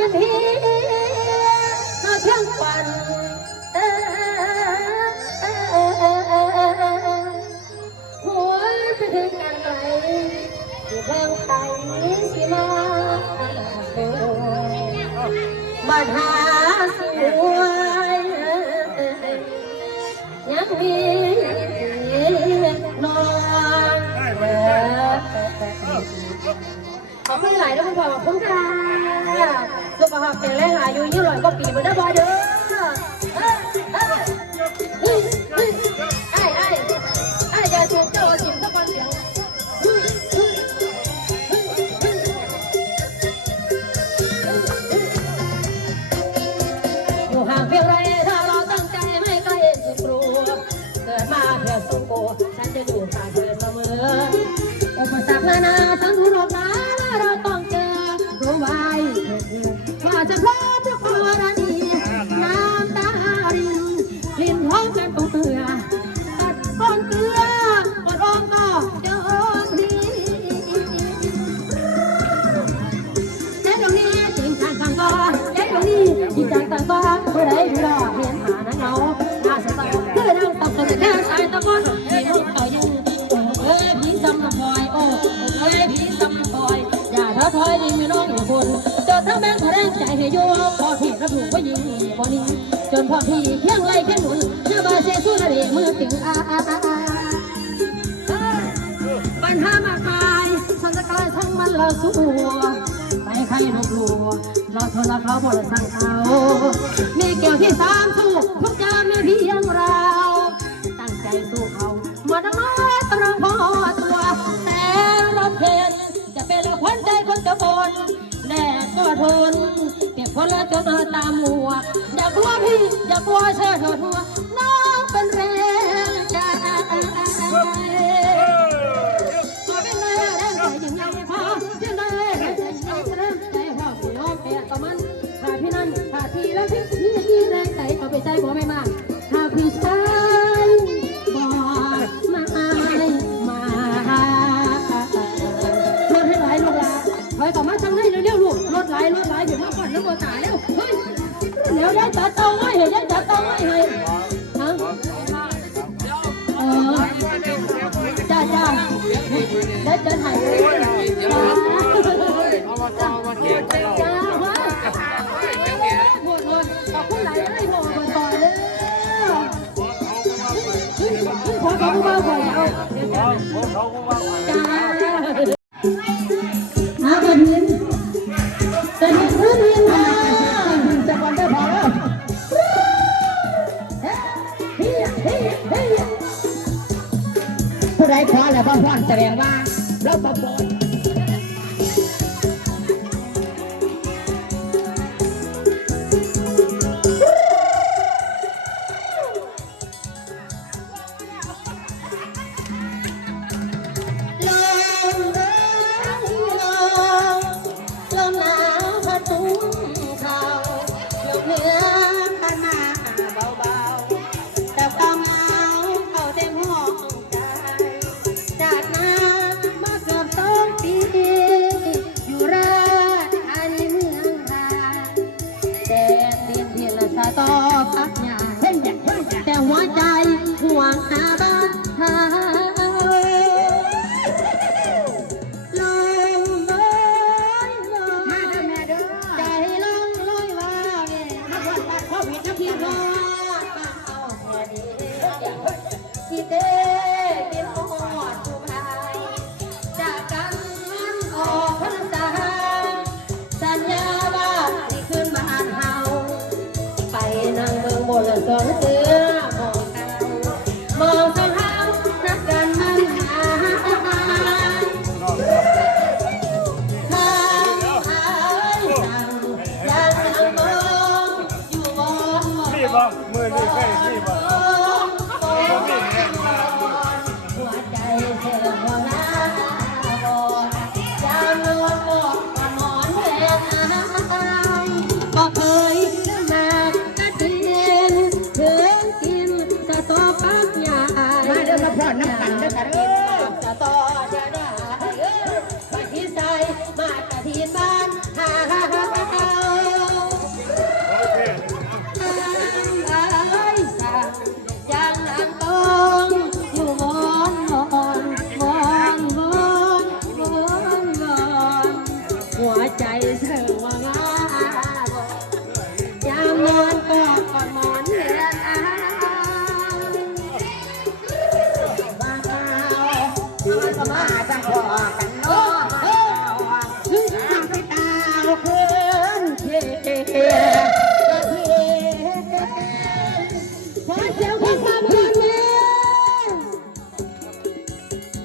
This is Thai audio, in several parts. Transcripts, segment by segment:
เป็นพี่มาเพียงฝันหัวไปถึงกันไกลที่เพียงไทยสิมาบัดหาสวยยังมีนอนขอบคุณหลายทุกคนขอบคุณค่ะ สุขภาพแข็งแรงอายุยืนร้อยกว่าปีเหมือนเดิมเด้อไอ้ไอ้ไอ้อย่าถูกเจ้าจิ้มตะวันเสียงอยู่ห่างเพียงไรถ้าเราตั้งใจไม่ไกลสุดกลัวเกิดมาเพื่อสู้โกฉันจะอยู่ข้า เราสู้ไปใครลบหลู่เราทนเขาบนสั่งเขามีเกี่ยวที่สามสู้ทุกอย่างไม่เพียงเรา ตั้งใจสู้เขามาดังน้อยกำลังพอตัวแต่เราเพนจะเป็นละควันใจคนกระบนแน่ก็ทนเก็บคนละจนตามหัว อย่ากลัวพี่ อย่ากลัวเชื่อเถิด เอาไปใจบ่ไม่มากถ้า จ้าอา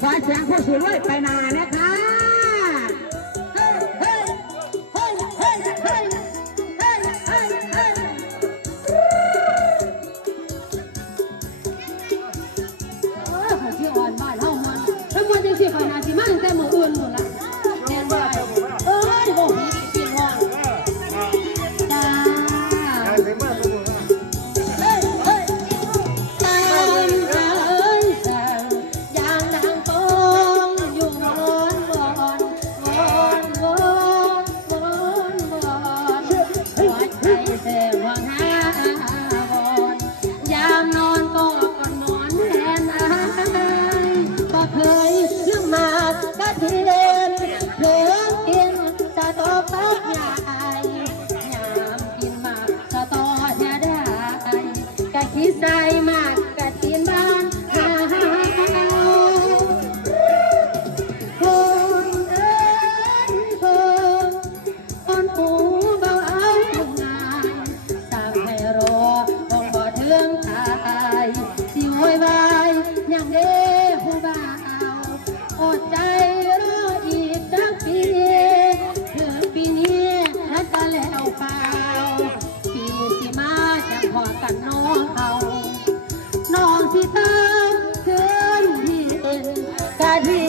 ขอเสียงผู้สูงวัยไปนานะคะเฮ้ยเฮ้ยเฮ้ยเฮ้ยเฮ้ยเฮ้ยเฮ้ยเฮ้ยเออขอชื่ออ่อนบ้านเฮามันเฮ้ยมันจังสิขอยนาสิมาตั้งแต่มื้ออื่นหมด saudade.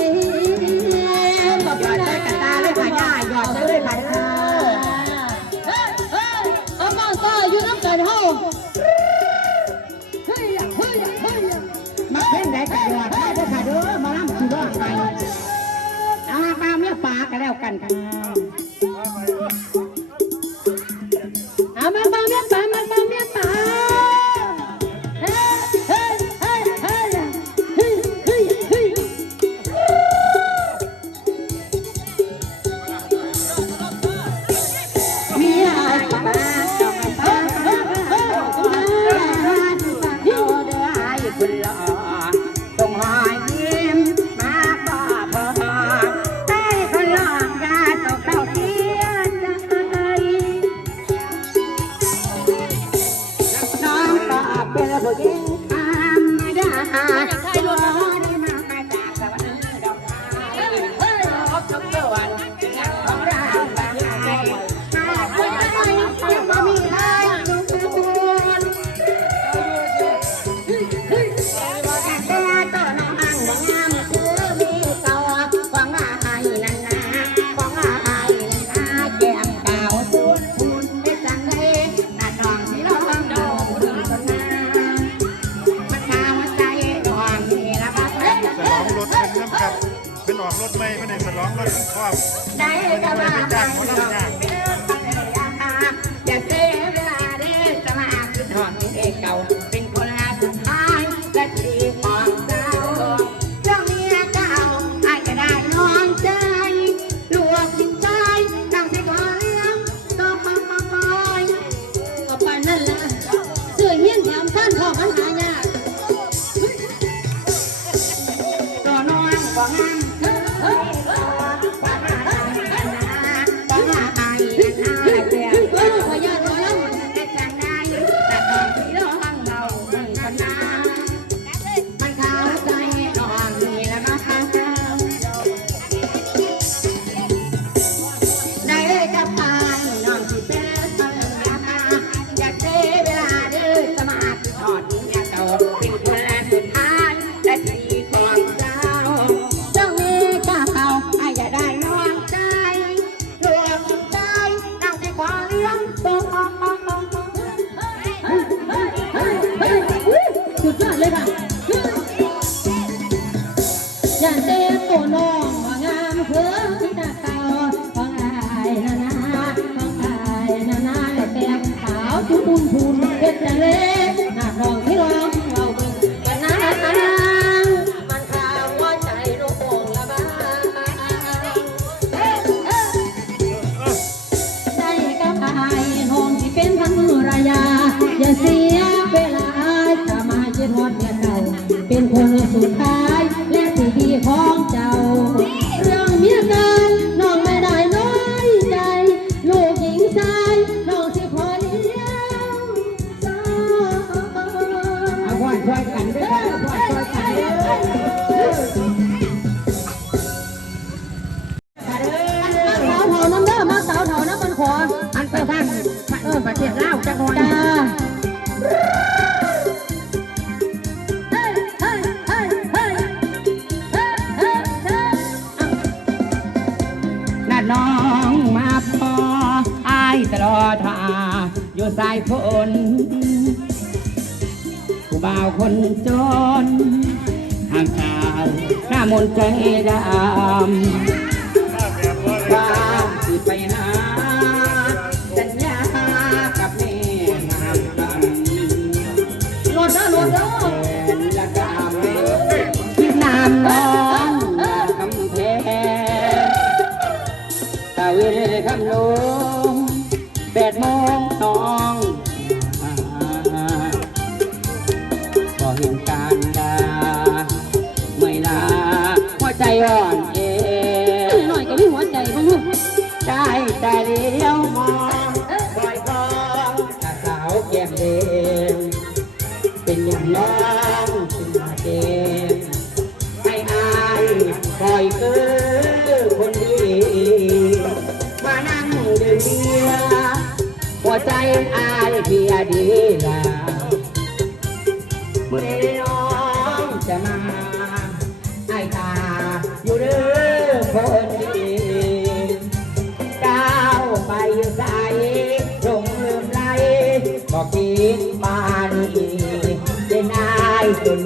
บ่แย่งธรรมดา ฉลองรถครอบได้เลยค่ะ คืสายฝนผู้บ่าวคนจนห่างสาวหน้ามนใจดำ ใส่อายเพียดีลาเมื่อน้องจะมาไอ้ตาอยู่เด้อคนดีก้าวไปอยู่ใส่ลงลืมไรบอกกิดมาดีเป็นนายจน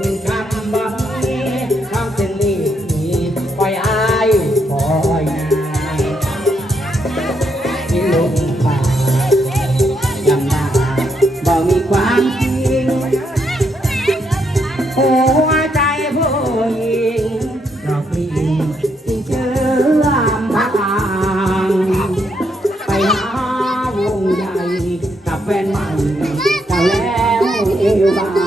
Di 吧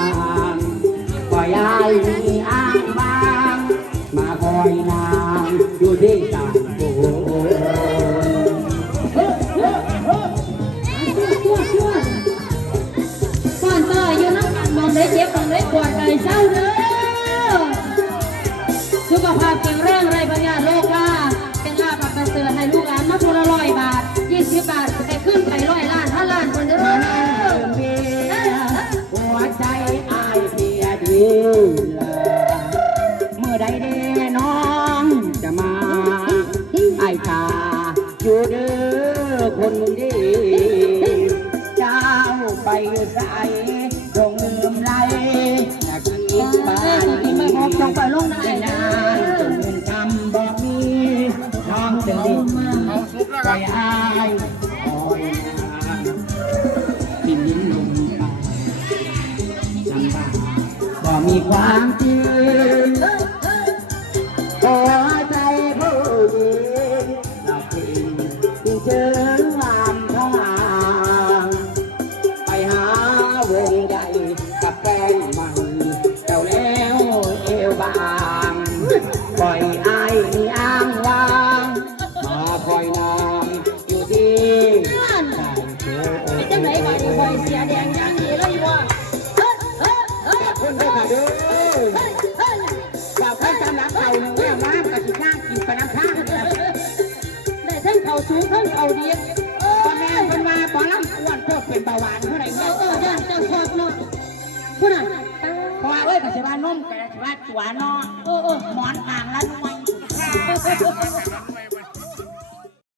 มีค สูงเท่งเอาเดียนพ่อแม่คนมาปอลำอ้วนโคตรเป็นเบาหวานเท่าไหร่เออเออด้านเจ้าอบเนาะพูดน่ะพอเอ้ยกับสิว่านมกับสิว่าตัวนอเออเออหมอนห่างและหน่วย